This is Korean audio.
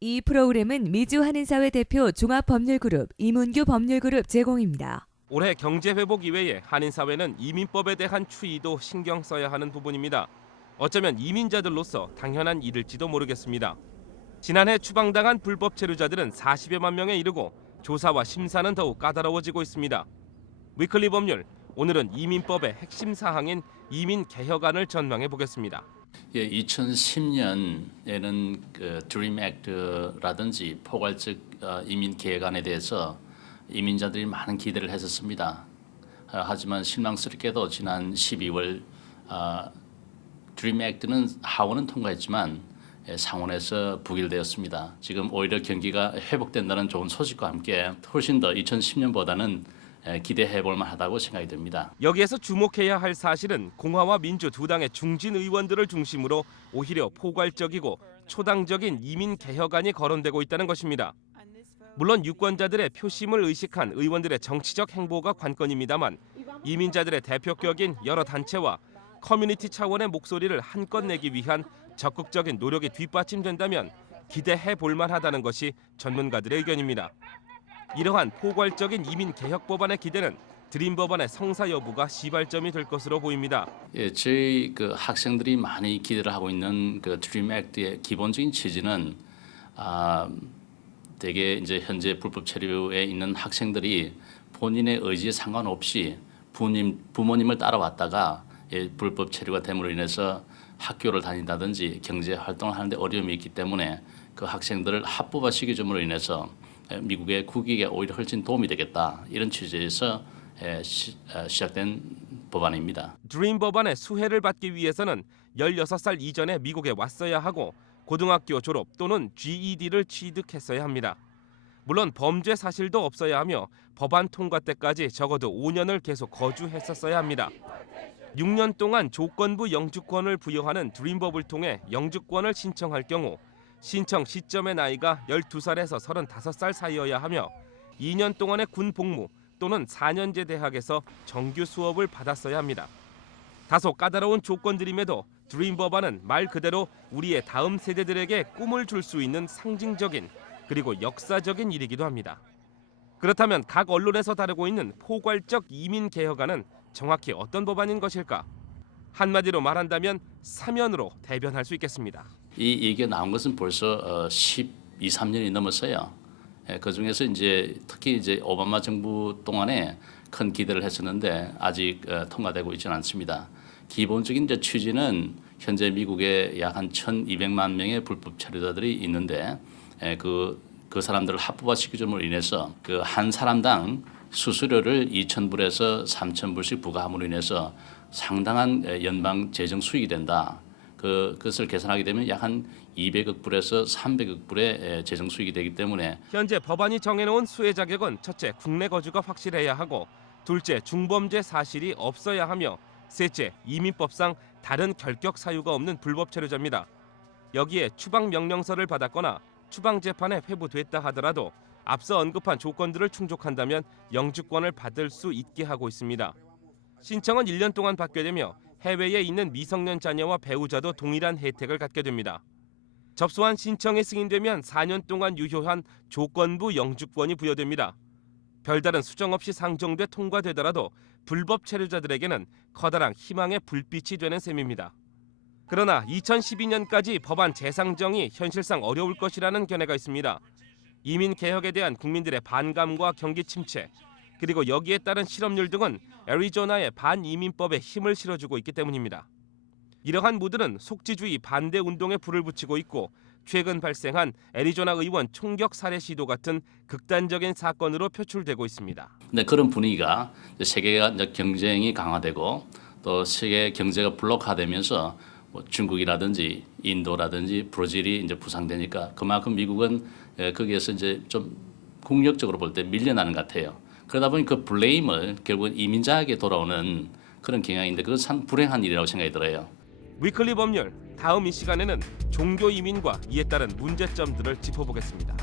이 프로그램은 미주 한인사회 대표 종합법률그룹 이문규 법률그룹 제공입니다. 올해 경제회복 이외에 한인사회는 이민법에 대한 추이도 신경 써야 하는 부분입니다. 어쩌면 이민자들로서 당연한 일일지도 모르겠습니다. 지난해 추방당한 불법 체류자들은 40여만 명에 이르고 조사와 심사는 더욱 까다로워지고 있습니다. 위클리 법률, 오늘은 이민법의 핵심 사항인 이민 개혁안을 전망해 보겠습니다. 2010년에는 그 드림 액트라든지 포괄적 이민 개혁안에 대해서 이민자들이 많은 기대를 했었습니다. 하지만 실망스럽게도 지난 12월 드림 액트는 하원은 통과했지만 상원에서 부결되었습니다. 지금 오히려 경기가 회복된다는 좋은 소식과 함께 훨씬 더 2010년보다는 기대해 볼 만하다고 생각이 듭니다. 여기에서 주목해야 할 사실은 공화와 민주 두 당의 중진 의원들을 중심으로 오히려 포괄적이고 초당적인 이민 개혁안이 거론되고 있다는 것입니다. 물론 유권자들의 표심을 의식한 의원들의 정치적 행보가 관건입니다만 이민자들의 대표격인 여러 단체와 커뮤니티 차원의 목소리를 한껏 내기 위한 적극적인 노력이 뒷받침된다면 기대해 볼 만하다는 것이 전문가들의 의견입니다. 이러한 포괄적인 이민 개혁 법안의 기대는 드림 법안의 성사 여부가 시발점이 될 것으로 보입니다. 저희 그 학생들이 많이 기대를 하고 있는 그 드림 액트의 기본적인 취지는 대개 이제 현재 불법 체류에 있는 학생들이 본인의 의지에 상관없이 부모님을 따라왔다가 불법 체류가 됨으로 인해서 학교를 다닌다든지 경제 활동을 하는데 어려움이 있기 때문에 그 학생들을 합법화시켜줌으로 인해서 미국의 국익에 오히려 훨씬 도움이 되겠다, 이런 취지에서 시작된 법안입니다. 드림 법안의 수혜를 받기 위해서는 16살 이전에 미국에 왔어야 하고 고등학교 졸업 또는 GED를 취득했어야 합니다. 물론 범죄 사실도 없어야 하며 법안 통과 때까지 적어도 5년을 계속 거주했었어야 합니다. 6년 동안 조건부 영주권을 부여하는 드림법을 통해 영주권을 신청할 경우 신청 시점의 나이가 12살에서 35살 사이여야 하며 2년 동안의 군 복무 또는 4년제 대학에서 정규 수업을 받았어야 합니다. 다소 까다로운 조건들임에도 드림 법안은 말 그대로 우리의 다음 세대들에게 꿈을 줄 수 있는 상징적인 그리고 역사적인 일이기도 합니다. 그렇다면 각 언론에서 다루고 있는 포괄적 이민 개혁안은 정확히 어떤 법안인 것일까? 한마디로 말한다면 사면으로 대변할 수 있겠습니다. 이 얘기가 나온 것은 벌써 3년이 넘었어요. 그 중에서 이제 특히 이제 오바마 정부 동안에 큰 기대를 했었는데 아직 통과되고 있지는 않습니다. 기본적인 이제 취지는 현재 미국에 약 한 1,200만 명의 불법 체류자들이 있는데 그 사람들을 합법화시켜줌으로 인해서 그 한 사람당 수수료를 2,000불에서 3,000불씩 부과함으로 인해서 상당한 연방 재정 수익이 된다. 그것을 계산하게 되면 약 한 200억 불에서 300억 불의 재정 수익이 되기 때문에 현재 법안이 정해놓은 수혜 자격은 첫째, 국내 거주가 확실해야 하고 둘째, 중범죄 사실이 없어야 하며 셋째, 이민법상 다른 결격 사유가 없는 불법 체류자입니다. 여기에 추방 명령서를 받았거나 추방 재판에 회부됐다 하더라도 앞서 언급한 조건들을 충족한다면 영주권을 받을 수 있게 하고 있습니다. 신청은 1년 동안 받게 되며 해외에 있는 미성년 자녀와 배우자도 동일한 혜택을 갖게 됩니다. 접수한 신청이 승인되면 4년 동안 유효한 조건부 영주권이 부여됩니다. 별다른 수정 없이 상정돼 통과되더라도 불법 체류자들에게는 커다란 희망의 불빛이 되는 셈입니다. 그러나 2012년까지 법안 재상정이 현실상 어려울 것이라는 견해가 있습니다. 이민 개혁에 대한 국민들의 반감과 경기 침체, 그리고 여기에 따른 실업률 등은 애리조나의 반이민법에 힘을 실어주고 있기 때문입니다. 이러한 무드는 속지주의 반대 운동에 불을 붙이고 있고 최근 발생한 애리조나 의원 총격 살해 시도 같은 극단적인 사건으로 표출되고 있습니다. 네, 그런 분위기가 세계가 이제 경쟁이 강화되고 또 세계 경제가 블록화되면서 뭐 중국이라든지 인도라든지 브라질이 이제 부상되니까 그만큼 미국은 거기에서 이제 좀 국력적으로 볼 때 밀려나는 것 같아요. 그러다 보니 그 블레임을 결국은 이민자에게 돌아오는 그런 경향인데 그건 참 불행한 일이라고 생각이 들어요. 위클리 법률, 다음 이 시간에는 종교 이민과 이에 따른 문제점들을 짚어보겠습니다.